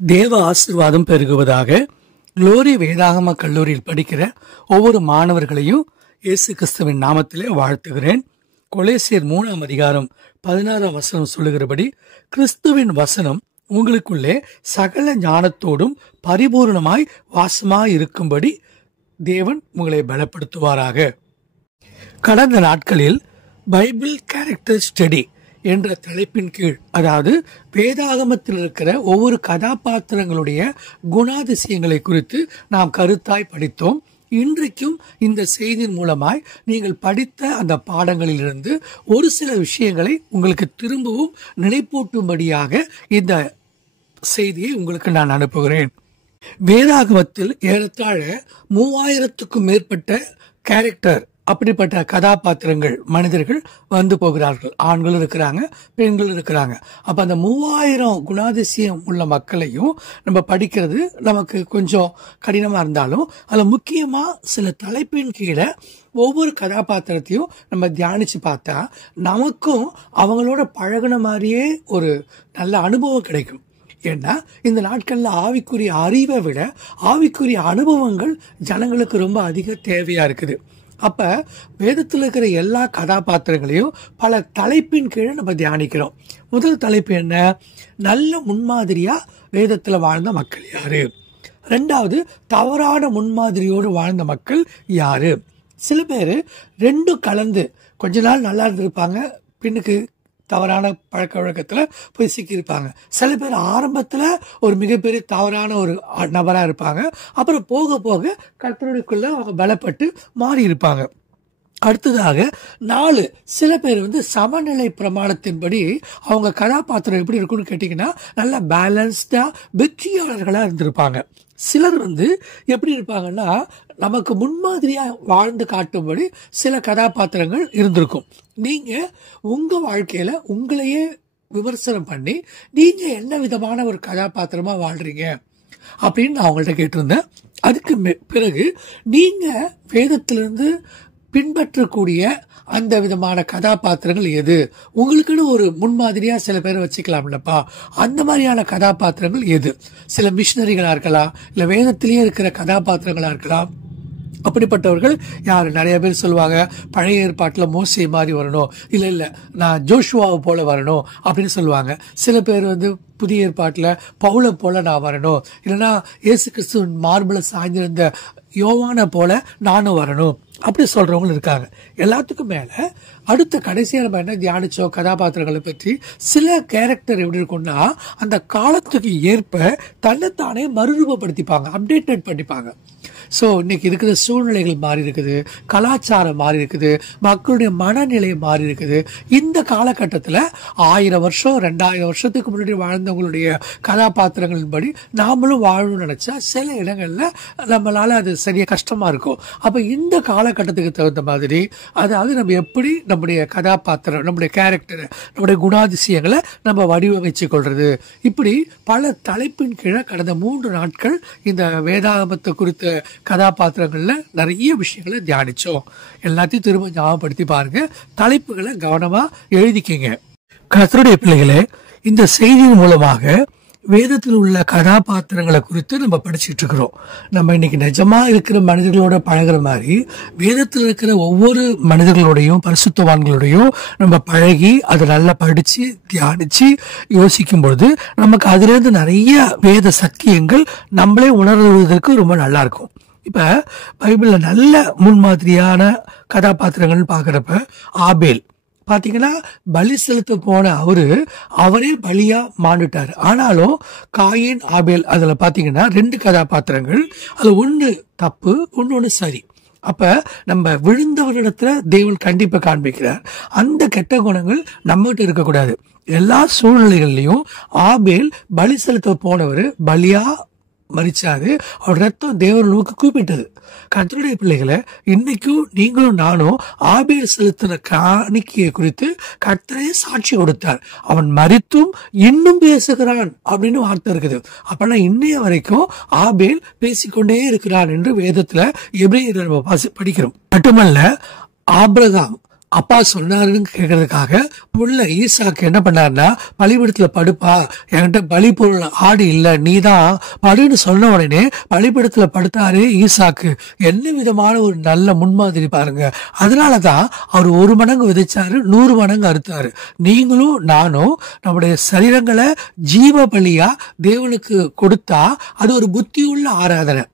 தேவ ஆசீர்வாதம் பெருகுவதாக. குளோரி வேதாகம கல்லூரியில் படிக்கிற ஒவ்வொரு மாணவர்களையும் இயேசு கிறிஸ்துவின் நாமத்திலே வாழ்த்துகிறேன். கொலேசியர் 3:16 சொல்லுகிறபடி, கிறிஸ்துவின் வசனம் உங்களுக்குள்ளே சகல ஞானத்தோடும் பரிபூர்ணமாய் வாசமாய் இருக்கும்படி தேவன் உங்களை பலப்படுத்துவாராக. கடந்த நாட்களில் பைபிள் கேரக்டர் ஸ்டடி என்ற தலைப்பின் கீழ், அதாவது வேதாகமத்தில் இருக்கிற ஒவ்வொரு கதாபாத்திரங்களுடைய குணாதிசயங்களை குறித்து நாம் கருத்தாய் படித்தோம். இன்றைக்கும் இந்த செய்தியின் மூலமாய் நீங்கள் படித்த அந்த பாடங்களிலிருந்து ஒரு சில விஷயங்களை உங்களுக்கு திரும்பவும் நினைப்பூட்டும்படியாக இந்த செய்தியை உங்களுக்கு நான் அனுப்புகிறேன். வேதாகமத்தில் ஏறத்தாழ 3000க்கும் மேற்பட்ட கேரக்டர், அப்படிப்பட்ட கதாபாத்திரங்கள், மனிதர்கள் வந்து போகிறார்கள். ஆண்கள் இருக்கிறாங்க, பெண்கள் இருக்கிறாங்க. அப்ப அந்த 3000 குணாதிசயம் உள்ள மக்களையும் நம்ம படிக்கிறது நமக்கு கொஞ்சம் கடினமா இருந்தாலும், அதுல முக்கியமா சில தலைப்பின் கீழே ஒவ்வொரு கதாபாத்திரத்தையும் நம்ம தியானிச்சு பார்த்தா நமக்கும் அவங்களோட பழகுன மாதிரியே ஒரு நல்ல அனுபவம் கிடைக்கும். ஏன்னா இந்த நாட்கள்ல ஆவிக்குரிய அறிவை விட ஆவிக்குரிய அனுபவங்கள் ஜனங்களுக்கு ரொம்ப அதிக தேவையா இருக்குது. அப்ப வேதத்தில் இருக்கிற எல்லா கதாபாத்திரங்களையும் பல தலைப்பின் கீழே நம்ம தியானிக்கிறோம். முதல் தலைப்பு என்ன? நல்ல முன்மாதிரியா வேதத்துல வாழ்ந்த மக்கள் யாரு? ரெண்டாவது, தவறான முன்மாதிரியோடு வாழ்ந்த மக்கள் யாரு? சில பேர் ரெண்டும் கலந்து கொஞ்ச நாள் நல்லா இருந்திருப்பாங்க, பின்னுக்கு தவறான பழக்க வழக்கத்துல போய் சிக்கியிருப்பாங்க. சில பேர் ஆரம்பத்துல ஒரு மிகப்பெரிய தவறான ஒரு நபரா இருப்பாங்க, அப்புறம் போக போக கர்த்தருக்குள்ள அவங்க பலப்பட்டு மாறி இருப்பாங்க. அடுத்ததாக 4, சில பேர் சமநிலை பிரமாணத்தின்படி அவங்க கதாபாத்திரம் எப்படி இருக்குன்னு கேட்டீங்கன்னா நல்ல பேலன்ஸ்டா வெற்றியாளர்களா இருந்திருப்பாங்க. சிலர் எப்படி இருப்பாங்கன்னா நமக்கு முன்மாதிரியா வாழ்ந்து காட்டும்படி சில கதாபாத்திரங்கள் இருந்திருக்கும். நீங்க உங்க வாழ்க்கையில உங்களையே விமர்சனம் பண்ணி நீங்க என்ன விதமான ஒரு கதாபாத்திரமா வாழ்றீங்க அப்படின்னு நான் அவங்கள்ட்ட கேட்டிருந்தேன். அதுக்கு பிறகு நீங்க வேதத்திலிருந்து பின்பற்றக்கூடிய அந்த விதமான கதாபாத்திரங்கள் எது? உங்களுக்குன்னு ஒரு முன்மாதிரியா சில பேரை வச்சுக்கலாம்லப்பா, அந்த மாதிரியான கதாபாத்திரங்கள் எது? சில மிஷினரிகளா இருக்கலாம், இல்ல வேதத்திலேயே இருக்கிற கதாபாத்திரங்களா இருக்கலாம். அப்படிப்பட்டவர்கள் யாரு? நிறைய பேர் சொல்லுவாங்க, பழைய ஏற்பாட்டுல மோசே மாதிரி வரணும், இல்ல நான் ஜோஷுவாவை போல வரணும் அப்படின்னு சொல்லுவாங்க. சில பேர் புதிய ஏற்பாட்டுல பவுலை போல நான் வரணும், இல்லைன்னா இயேசு கிறிஸ்துவின் மார்புல சாய்ந்திருந்த யோவானை போல நானும் வரணும் அப்படி சொல்றவங்க இருக்காங்க. எல்லாத்துக்கும் மேல அடுத்த கடைசியா நம்ம என்ன தியானிச்சோம்? கதாபாத்திரங்களை பற்றி. சில கேரக்டர் எப்படி இருக்கும்னா அந்த காலத்துக்கு ஏற்ப தன்னைத்தானே மறுரூபப்படுத்திப்பாங்க, அப்டேட்டட் பண்ணிப்பாங்க. சோ இன்னைக்கு இருக்கிற சூழ்நிலைகள் மாறி இருக்குது, கலாச்சாரம் மாறி இருக்குது, மக்களுடைய மனநிலை மாறி இருக்குது. இந்த காலகட்டத்துல 1000 வருஷம் 2000 வருஷத்துக்கு முன்னாடி வாழ்ந்தவங்களுடைய கதாபாத்திரங்களின்படி நாமளும் வாழணும்னு நினைச்சா சில இடங்கள்ல நம்மளால அது சரியா கஷ்டமா இருக்கும். அப்ப இந்த காலகட்டத்துக்கு தகுந்த மாதிரி, அதாவது நம்ம எப்படி நம்முடைய கதாபாத்திரம், நம்முடைய கேரக்டர், நம்முடைய குணாதிசயங்களை நம்ம வடிவமைச்சு கொள்றது, இப்படி பல தலைப்பின் கீழே கடந்த 3 நாட்கள் இந்த வேதாகமத்தை குறித்த கதாபாத்திரங்கள்ல நிறைய விஷயங்களை தியானிச்சோம். எல்லாத்தையும் திரும்ப ஞாபகப்படுத்தி பாருங்க, தலைப்புகளை கவனமா எழுதிக்கங்க. கர்த்தருடைய பிள்ளைகளே, இந்த செய்தியின் மூலமாக வேதத்தில் உள்ள கதாபாத்திரங்களை குறித்து நம்ம படிச்சுட்டு இருக்கிறோம். நம்ம இன்னைக்கு நிஜமா இருக்கிற மனிதர்களோட பழகிற மாதிரி வேதத்தில் இருக்கிற ஒவ்வொரு மனிதர்களோடையும் பரிசுத்தவான்களோடையும் நம்ம பழகி அதை நல்லா படிச்சு தியானிச்சு யோசிக்கும் பொழுது நமக்கு அதுல இருந்து நிறைய வேத சத்தியங்கள் நம்மளே உணர்வதற்கு ரொம்ப நல்லா இருக்கும். இப்ப பைபிள்ல நல்ல முன்மாதிரியான கதாபாத்திரங்கள் பாக்குறப்ப ஆபேல் பாத்தீங்கன்னா, பலி செலுத்த போன அவரே பலியா மாண்டுட்டாரு. ஆனாலும் காயின், ஆபேல், அதுல பாத்தீங்கன்னா 2 கதாபாத்திரங்கள். அதுல ஒண்ணு தப்பு, ஒண்ணு சரி. அப்ப நம்ம விழுந்தவரிடத்துல தேவன் கண்டிப்பா காண்பிக்கிறார். அந்த கெட்ட குணங்கள் நம்மகிட்ட இருக்கக்கூடாது. எல்லா சூழ்நிலைகள்லயும் ஆபேல் பலி செலுத்த போனவர் பலியா மரிச்சாரு. அவர் ரத்தம் தேவன் நோக்கி கூப்பிட்டது. கர்த்தருடைய பிள்ளைகளை, இன்னைக்கும் நீங்களும் நானும் ஆபேல் செலுத்தின காணிக்கையை குறித்து கர்த்தரே சாட்சி கொடுத்தார். அவன் மரித்தும் இன்னும் பேசுகிறான் அப்படின்னு வார்த்தை இருக்குது. அப்பனா இன்னைய வரைக்கும் ஆபேல் பேசிக்கொண்டே இருக்கிறான் என்று வேதத்துல எபிரேயர் படிக்கிறோம். மட்டுமல்ல, ஆபிரகாம் அப்பா சொன்னாருன்னு கேட்கறதுக்காக புள்ள ஈசாக்கு என்ன பண்ணாருன்னா, பலிபீடத்துல படுப்பா, என்கிட்ட பலி பொருள் ஆடு இல்ல, நீதான் படுன்னு சொன்ன உடனே பலிபீடத்துல படுத்தாரு ஈசாக்கு. என்ன விதமான ஒரு நல்ல முன்மாதிரி பாருங்க. அதனாலதான் அவர் 1 மடங்கு விதைச்சாரு, 100 மடங்கு அறுத்தாரு. நீங்களும் நானும் நம்முடைய சரீரங்களை ஜீவ பலியா தேவனுக்கு கொடுத்தா அது ஒரு புத்தியுள்ள ஆராதனை.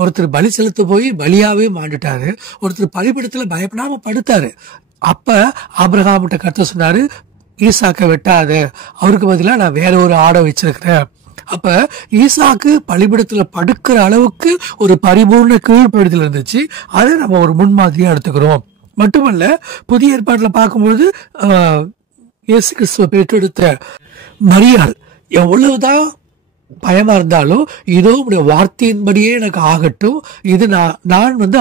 ஒருத்தர் பலி செலுத்த போய் பலியாவே மாண்டுட்டாரு, ஒருத்தர் பலிபீடத்துல பயப்படாம படுத்தாரு. அப்ப ஆபிரகாம்கிட்ட கர்த்தர் சொன்னாரு, ஈசாக்க வெட்டாத, அவருக்கு பதிலா நான் வேற ஒரு ஆடை வச்சிருக்கிறேன். அப்ப ஈசாக்கு பலிபீடத்துல படுக்கிற அளவுக்கு ஒரு பரிபூர்ண கீழ்ப்படுதல் இருந்துச்சு. அதை நம்ம ஒரு முன்மாதிரியா எடுத்துக்கிறோம். மட்டுமல்ல, புதிய ஏற்பாட்டுல பார்க்கும்பொழுது இயேசு கிறிஸ்துவ பெற்றெடுத்த மரியாள் எவ்வளவுதான் பயமா இருந்தாலும், இதோ உடைய வார்த்தையின்படியே எனக்கு ஆகட்டும், இது நான்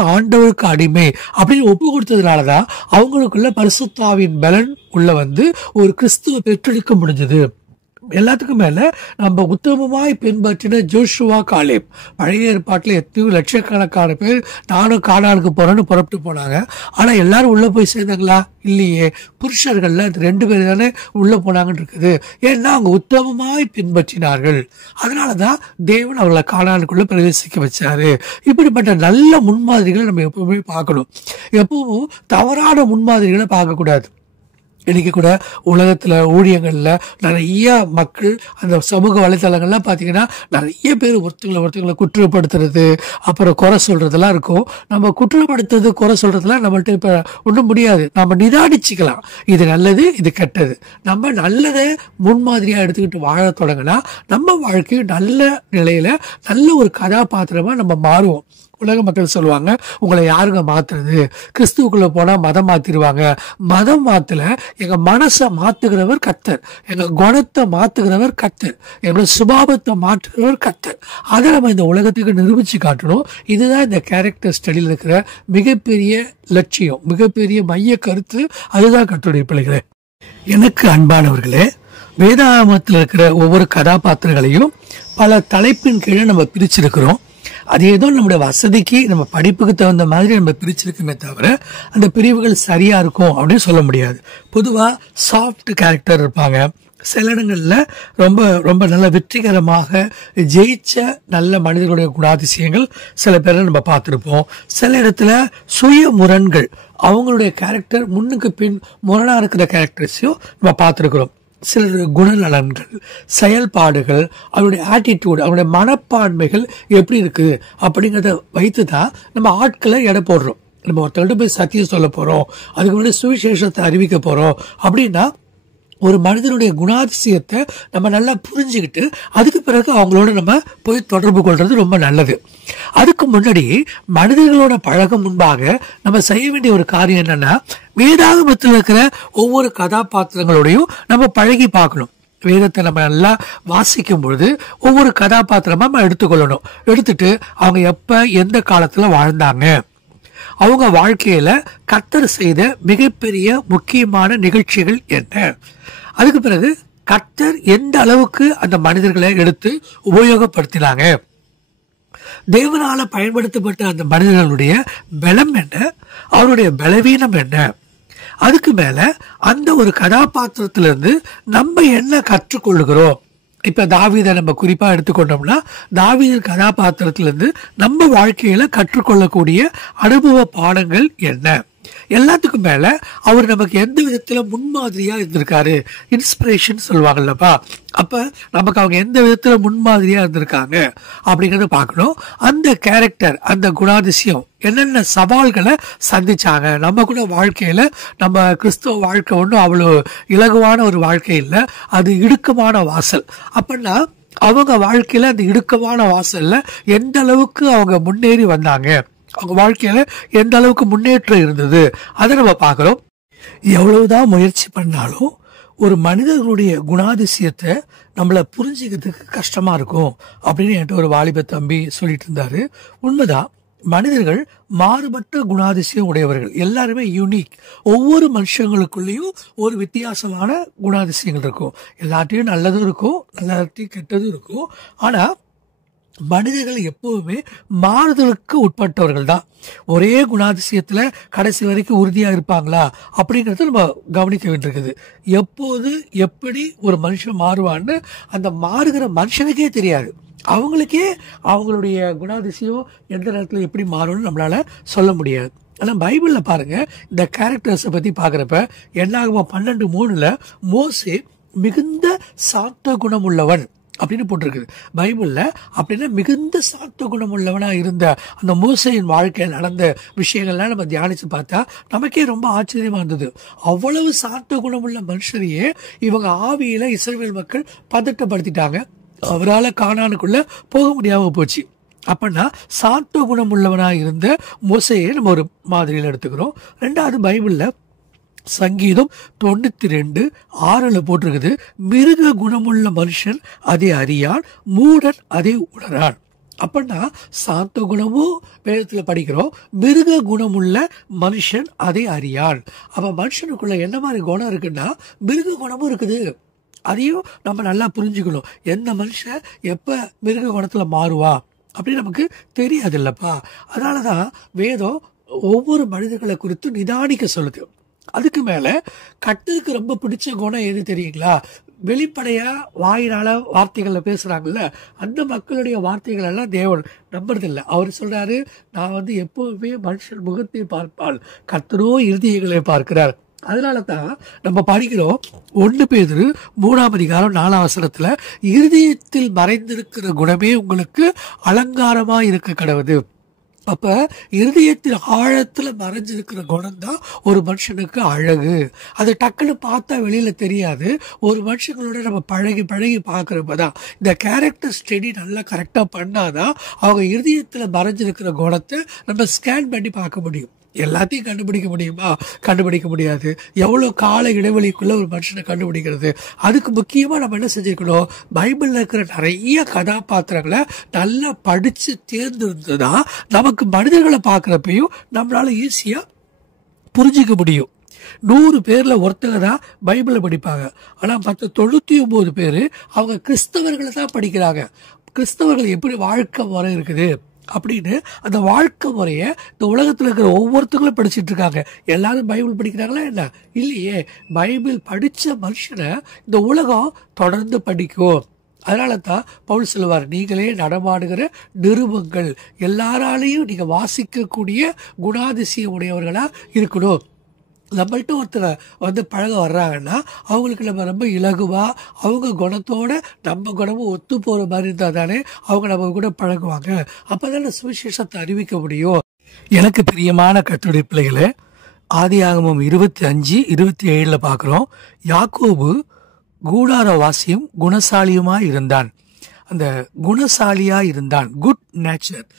ஆண்டவருக்கு அடிமை அப்படின்னு ஒப்பு கொடுத்ததுனாலதான் அவங்களுக்குள்ள பரிசுத்தாவின் பலன் உள்ள ஒரு கிறிஸ்துவ பெற்றெடுக்க முடிஞ்சது. எல்லாத்துக்கும் மேல நம்ம உத்தமமாய் பின்பற்றின ஜோஷுவா காலேப், பழைய ஏற்பாட்டுல எத்தனையோ லட்சக்கணக்கான பேர் நானும் கானானுக்கு போறேன்னு புறப்பட்டு போனாங்க. ஆனா எல்லாரும் உள்ள போய் சேர்ந்தாங்களா? இல்லையே. புருஷர்கள்ல 2 பேர் தானே உள்ள போனாங்கன்னு இருக்குது. ஏன்னா அவங்க உத்தமமாய் பின்பற்றினார்கள். அதனாலதான் தேவன் அவர்களை கானானுக்குள்ள பிரவேசிக்க வச்சாரு. இப்படிப்பட்ட நல்ல முன்மாதிரிகளை நம்ம எப்பவுமே பார்க்கணும். எப்பவும் தவறான முன்மாதிரிகளை பார்க்க கூடாது. இன்னைக்கு கூட உலகத்துல ஊழியங்கள்ல நிறைய மக்கள் அந்த சமூக வலைத்தளங்கள்லாம் பாத்தீங்கன்னா நிறைய பேர் ஒருத்தங்களை குற்றப்படுத்துறது, அப்புறம் குறை சொல்றதெல்லாம் இருக்கும். நம்ம குற்றப்படுத்துறது, குறை சொல்றதுலாம் நம்மள்ட்ட இப்ப ஒன்றும் முடியாது. நம்ம நிதானிச்சுக்கலாம், இது நல்லது, இது கெட்டது. நம்ம நல்லதை முன்மாதிரியா எடுத்துக்கிட்டு வாழ தொடங்கினா நம்ம வாழ்க்கையும் நல்ல நிலையில நல்ல ஒரு கதாபாத்திரமா நம்ம மாறுவோம். உலக மக்கள் சொல்லுவாங்க, உங்களை யாருங்க மாத்துறது? கிறிஸ்துவுக்குள்ள போனா மதம் மாத்திருவாங்க. மதம் மாத்தல, எங்க மனசை மாத்துகிறவர் கர்த்தர், எங்க குணத்தை மாத்துகிறவர் கர்த்தர், எங்களோட சுபாவத்தை மாற்றுகிறவர் கர்த்தர். அதை நம்ம இந்த உலகத்துக்கு நிரூபிச்சு காட்டணும். இதுதான் இந்த கேரக்டர் ஸ்டடியில் இருக்கிற மிகப்பெரிய லட்சியம், மிகப்பெரிய மைய கருத்து. அதுதான் கர்த்தருடைய பிள்ளைகளே. எனக்கு அன்பானவர்களே, வேதாகமத்தில் இருக்கிற ஒவ்வொரு கதாபாத்திரங்களையும் பல தலைப்பின் கீழே நம்ம பிரிச்சிருக்கிறோம். அது ஏதோ நம்முடைய வசதிக்கு, நம்ம படிப்புக்கு தகுந்த மாதிரி நம்ம பிரிச்சிருக்குமே தவிர அந்த பிரிவுகள் சரியா இருக்கும் அப்படின்னு சொல்ல முடியாது. பொதுவா சாஃப்ட் கேரக்டர் இருப்பாங்க. சில இடங்கள்ல ரொம்ப ரொம்ப நல்ல வெற்றிகரமாக ஜெயிச்ச நல்ல மனிதர்களுடைய குணாதிசயங்கள் சில பேரை நம்ம பார்த்துருப்போம். சில இடத்துல சுய முரண்கள், அவங்களுடைய கேரக்டர் முன்னுக்கு பின் முரணா இருக்கிற கேரக்டர்ஸையும் நம்ம பார்த்துருக்கிறோம். சிலருடைய குணநலன்கள், செயல்பாடுகள், அவருடைய ஆட்டிடியூட், அவருடைய மனப்பான்மைகள் எப்படி இருக்குது அப்படிங்கிறத வைத்து தான் நம்ம ஆட்களை எடை போடுறோம். நம்ம ஒருத்தர்கிட்ட போய் சத்தியம் சொல்ல போறோம், அதுக்கு முன்னாடி சுவிசேஷத்தை அறிவிக்க போறோம் அப்படின்னா ஒரு மனிதனுடைய குணாதிசயத்தை நம்ம நல்லா புரிஞ்சுக்கிட்டு அதுக்கு பிறகு அவங்களோட நம்ம போய் தொடர்பு கொள்றது ரொம்ப நல்லது. அதுக்கு முன்னாடி மனிதர்களோட பழகும் முன்பாக நம்ம செய்ய வேண்டிய ஒரு காரியம் என்னன்னா, வேதாகமத்தில் இருக்கிற ஒவ்வொரு கதாபாத்திரங்களோடையும் நம்ம பழகி பார்க்கணும். வேதத்தை நம்ம நல்லா வாசிக்கும் பொழுது ஒவ்வொரு கதாபாத்திரமா நம்ம எடுத்துக்கொள்ளணும். எடுத்துட்டு அவங்க எப்ப எந்த காலத்துல வாழ்ந்தாங்க, அவங்க வாழ்க்கையில கர்த்தர் செய்த மிகப்பெரிய முக்கியமான நிகழ்ச்சிகள் என்ன, அதுக்கு பிறகு கர்த்தர் எந்த அளவுக்கு அந்த மனிதர்களை எடுத்து உபயோகப்படுத்தினாங்க, தேவனால பயன்படுத்தப்பட்ட அந்த மனிதர்களுடைய பலம் என்ன, அவருடைய பலவீனம் என்ன, அதுக்கு மேல அந்த ஒரு கதாபாத்திரத்திலிருந்து நம்ம என்ன கற்றுக்கொள்ளுகிறோம். இப்ப தாவீதை நம்ம குறிப்பா எடுத்துக்கொண்டோம்னா, தாவீது கதாபாத்திரத்திலிருந்து நம்ம வாழ்க்கையில கற்றுக்கொள்ளக்கூடிய அனுபவ பாடங்கள் என்ன, எல்லாத்துக்கும் மேல அவர் நமக்கு எந்த விதத்துல முன்மாதிரியா இருந்திருக்காரு, இன்ஸ்பிரேஷன் சொல்லுவாங்கல்லப்பா. அப்ப நமக்கு அவங்க எந்த விதத்துல முன்மாதிரியா இருந்திருக்காங்க அப்படிங்கறத பார்க்கணும். அந்த கேரக்டர், அந்த குணாதிசயம் என்னென்ன சவால்களை சந்திச்சாங்க. நம்ம கூட வாழ்க்கையில, நம்ம கிறிஸ்தவ வாழ்க்கை ஒன்றும் அவ்வளவு இலகுவான ஒரு வாழ்க்கை இல்லை, அது இடுக்கமான வாசல். அப்படின்னா அவங்க வாழ்க்கையில அந்த இடுக்கமான வாசல்ல எந்த அளவுக்கு அவங்க முன்னேறி வந்தாங்க, அவங்க வாழ்க்கையில எந்த அளவுக்கு முன்னேற்றம் இருந்தது, அதை நம்ம பார்க்கிறோம். எவ்வளவுதான் முயற்சி பண்ணாலும் ஒரு மனிதர்களுடைய குணாதிசயத்தை நம்மளை புரிஞ்சுக்கிறதுக்கு கஷ்டமா இருக்கும் அப்படின்னு என்கிட்ட ஒரு வாலிப தம்பி சொல்லிட்டு இருந்தாரு. உண்மைதான், மனிதர்கள் மாறுபட்ட குணாதிசயம் உடையவர்கள், எல்லாருமே யூனிக். ஒவ்வொரு மனுஷங்களுக்குள்ளேயும் ஒரு வித்தியாசமான குணாதிசயங்கள் இருக்கும். எல்லாத்தையும் நல்லதும் இருக்கும், எல்லாத்தையும் கெட்டதும் இருக்கும். ஆனா மனிதர்கள் எப்பவுமே மாறுதலுக்கு உட்பட்டவர்கள் தான். ஒரே குணாதிசயத்துல கடைசி வரைக்கும் உறுதியா இருப்பாங்களா அப்படிங்கறத நம்ம கவனிக்க வேண்டியிருக்குது. எப்போது எப்படி ஒரு மனுஷன் மாறுவான்னு அந்த மாறுகிற மனுஷனுக்கே தெரியாது. அவங்களுக்கே அவங்களுடைய குணாதிசயம் எந்த நேரத்துல எப்படி மாறும்னு நம்மளால சொல்ல முடியாது. ஆனா பைபிள்ல பாருங்க, இந்த கேரக்டர்ஸை பத்தி பாக்குறப்ப என்னாகுமா 12:3 மோசே மிகுந்த சாந்த குணம் உள்ளவன் அப்படின்னு போட்டிருக்குது பைபிள்ல. அப்படின்னா மிகுந்த சாந்த குணம் உள்ளவனா இருந்த அந்த மோசேயின் வாழ்க்கையில் நடந்த விஷயங்கள்லாம் நம்ம தியானிச்சு பார்த்தா நமக்கே ரொம்ப ஆச்சரியமா இருந்தது. அவ்வளவு சாந்த குணமுள்ள மனுஷரையே இவங்க ஆவியில இஸ்ரவேல் மக்கள் பதட்டப்படுத்திட்டாங்க. அவரால் கானானுக்குள்ள போக முடியாம போச்சு. அப்படின்னா சாந்த குணம் உள்ளவனா இருந்த மோசையை நம்ம ஒரு மாதிரியில் எடுத்துக்கிறோம். ரெண்டாவது பைபிள்ல சங்கீதம் 92:6 போட்டிருக்குது, மிருக குணமுள்ள மனுஷன் அதை அறியான், மூடன் அதை உணரான். அப்படின்னா சாந்த குணமும் வேதத்துல படிக்கிறோம், மிருக குணமுள்ள மனுஷன் அதை அறியான். அப்ப மனுஷனுக்குள்ள என்ன மாதிரி குணம் இருக்குன்னா மிருக குணமும் இருக்குது. அதையும் நம்ம நல்லா புரிஞ்சுக்கணும். எந்த மனுஷன் எப்ப மிருக குணத்துல மாறுவா அப்படின்னு நமக்கு தெரியாது இல்லப்பா. அதனாலதான் வேதம் ஒவ்வொரு மனிதர்களை குறித்து நிதானிக்க சொல்லுது. அதுக்கு மேல கட்டுக்கு ரொம்ப பிடிச்ச குணம் எது தெரியுங்களா? வெளிப்படையா வாயினால வார்த்தைகள்ல பேசுறாங்கல்ல, அந்த மக்களுடைய வார்த்தைகள் எல்லாம் தேவன் நம்புறதில்லை. அவர் சொல்றாரு, நான் எப்பவுமே மனுஷன் முகத்தை பார்ப்பால், கர்த்தரோ இருதயங்களை பார்க்கிறார். அதனாலதான் நம்ம படிக்கிறோம் 1 பேதுரு 3:4 இருதயத்தில் மறைந்திருக்கிற குணமே உங்களுக்கு அலங்காரமா இருக்க கடவுது. அப்ப இருதயத்தில் ஆழத்துல மறைஞ்சிருக்கிற குணம் தான் ஒரு மனுஷனுக்கு அழகு. அது டக்குன்னு பார்த்தா வெளியில தெரியாது. ஒரு மனுஷங்களோட நம்ம பழகி பழகி பார்க்கறப்பதான் இந்த கேரக்டர் ஸ்டடி நல்லா கரெக்டா பண்ணாதான் அவங்க இருதயத்துல மறைஞ்சிருக்கிற குணத்தை நம்ம ஸ்கேன் பண்ணி பார்க்க முடியும். எல்லாத்தையும் கண்டுபிடிக்க முடியுமா? கண்டுபிடிக்க முடியாது. எவ்வளவு கால இடைவெளிக்குள்ள ஒரு மனுஷனை கண்டுபிடிக்கிறது? அதுக்கு முக்கியமா நம்ம என்ன செஞ்சுக்கணும்? பைபிள்ல இருக்கிற நிறைய கதாபாத்திரங்களை நல்லா படிச்சு தேர்ந்தெடுத்ததா நமக்கு மனிதர்களை பார்க்கிறப்பையும் நம்மளால ஈஸியா புரிஞ்சிக்க முடியும். 100 பேர்ல ஒருத்தங்க தான் பைபிளை படிப்பாங்க. ஆனா மற்ற 99 பேரு அவங்க கிறிஸ்தவர்களை தான் படிக்கிறாங்க. கிறிஸ்தவர்கள் எப்படி வாழ்க்கை முறை இருக்குது அப்படின்னு அந்த வாழ்க்கை முறைய இந்த உலகத்துல இருக்கிற ஒவ்வொருத்தங்களும் படிச்சுட்டு இருக்காங்க. எல்லாரும் பைபிள் படிக்கிறாங்களா என்ன? இல்லையே. பைபிள் படிச்ச மனுஷனை இந்த உலகம் தொடர்ந்து படிக்கும். அதனால தான் பவுல் சொல்லுவார், நீங்களே நடமாடுகிற நிருபங்கள், எல்லாராலையும் நீங்க வாசிக்கக்கூடிய குணாதிசயம் உடையவர்களா இருக்கணும். நம்மள்ட்ட ஒருத்தர் பழக வர்றாங்கன்னா அவங்களுக்கு நம்ம ரொம்ப இலகுவா அவங்க குணத்தோட நம்ம குணமும் ஒத்து போற மாதிரி இருந்தா தானே அவங்க நம்ம கூட பழகுவாங்க. அப்பதானே சுவிசேஷத்தை அறிவிக்க முடியும். எனக்கு பிரியமான கர்த்தருடைய பிள்ளைகளை, ஆதியாகமம் 25:27 பார்க்கிறோம், யாக்கோபு கூடாரவாசியும் குணசாலியுமா இருந்தான். அந்த குணசாலியா இருந்தான், குட் நேச்சர்,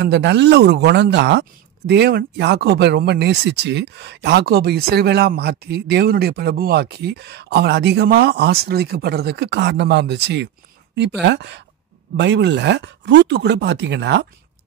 அந்த நல்ல ஒரு குணம்தான் தேவன் யாக்கோபை ரொம்ப நேசிச்சு யாக்கோபை இஸ்ரவேலா மாத்தி தேவனுடைய பிரபுவாக்கி அவன் அதிகமா ஆசீர்வதிக்கப்படுறதுக்கு காரணமா இருந்துச்சு. இப்ப பைபிள்ல ரூத்து கூட பாத்தீங்கன்னா,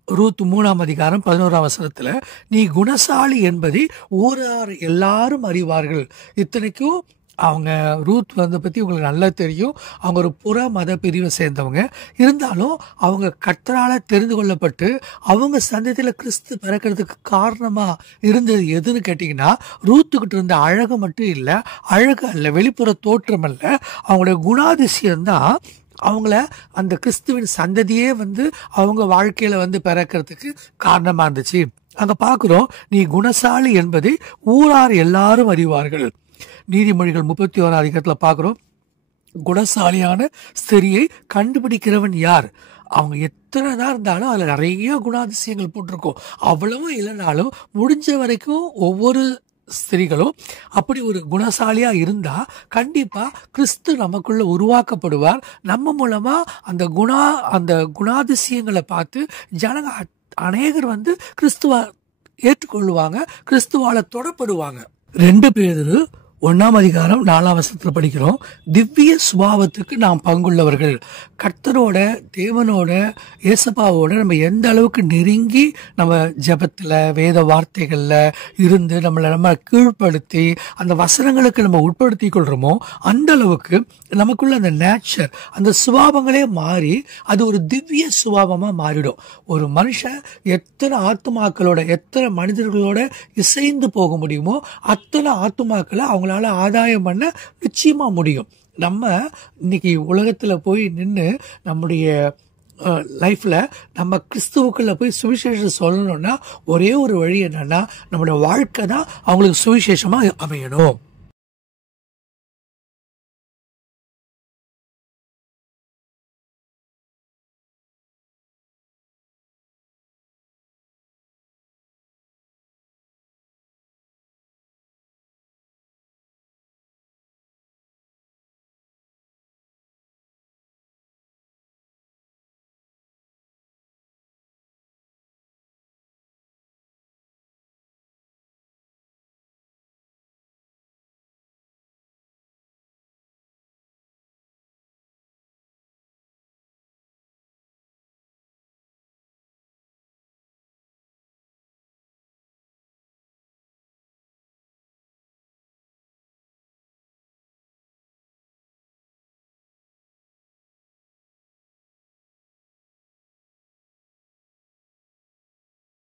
ரூத் 3:11 நீ குணசாலி என்பதை ஊரார் எல்லாரும் அறிவார்கள். இத்தனைக்கும் அவங்க ரூத் பத்தி உங்களுக்கு நல்லா தெரியும். அவங்க ஒரு புற மத பிரிவை சேர்ந்தவங்க. இருந்தாலும் அவங்க கர்த்தரால தெரிந்து கொள்ளப்பட்டு அவங்க சந்ததியில கிறிஸ்து பிறக்கிறதுக்கு காரணமா இருந்தது எதுன்னு கேட்டீங்கன்னா, ரூத்துக்கிட்ட இருந்த அழகு மட்டும் இல்ல, அழகு அல்ல, வெளிப்புற தோற்றம் அல்ல, அவங்களுடைய குணாதிசயம் தான் அவங்கள அந்த கிறிஸ்துவின் சந்ததியே அவங்க வாழ்க்கையில பிறக்கிறதுக்கு காரணமா இருந்துச்சு. அங்க பாக்குறோம், நீ குணசாலி என்பதை ஊரார் எல்லாரும் அறிவார்கள். நீதிமொழிகள் 31 பார்க்கிறோம், குணசாலியான ஸ்திரியை கண்டுபிடிக்கிறவன் யார்? அவங்க எத்தனை தான் இருந்தாலும் அதுல நிறைய குணாதிசயங்கள் போட்டிருக்கோம். அவ்வளவும் இல்லைனாலும் முடிஞ்ச வரைக்கும் ஒவ்வொரு ஸ்திரீகளும் அப்படி ஒரு குணசாலியா இருந்தா கண்டிப்பா கிறிஸ்து நமக்குள்ள உருவாக்கப்படுவார். நம்ம மூலமா அந்த குணாதிசயங்களை பார்த்து ஜனங்க அநேகர் கிறிஸ்துவ ஏற்றுக்கொள்வாங்க, கிறிஸ்துவால தொடப்படுவாங்க. 2 பேதுரு 1ஆம் அதிகாரம் 4ஆம் வசனத்துல படிக்கிறோம், திவ்ய சுபாவத்துக்கு நாம் பங்குள்ளவர்கள். கர்த்தரோட, தேவனோட, ஏசப்பாவோட நம்ம எந்த அளவுக்கு நெருங்கி நம்ம ஜெபத்துல, வேத வார்த்தைகள்ல இருந்து நம்ம கீழ்ப்படுத்தி அந்த வசனங்களுக்கு நம்ம உட்படுத்தி கொள்றோமோ அந்த அளவுக்கு நமக்குள்ள அந்த நேச்சர், அந்த சுபாவங்களே மாறி அது ஒரு திவ்ய சுபாவமா மாறிடும். ஒரு மனுஷன் எத்தனை ஆத்துமாக்களோட, எத்தனை மனிதர்களோட இசைந்து போக முடியுமோ அத்தனை ஆத்துமாக்களை அவங்களால ஆதாயம் பண்ண நிச்சயமா முடியும். நம்ம இன்னைக்கு உலகத்துல போய் நின்று நம்முடைய லைஃப்ல நம்ம கிறிஸ்துவுக்குள்ள போய் சுவிசேஷம் சொல்லணும்னா ஒரே ஒரு வழி என்னன்னா, நம்மளோட வாழ்க்கை தான் அவங்களுக்கு சுவிசேஷமா அமையணும்.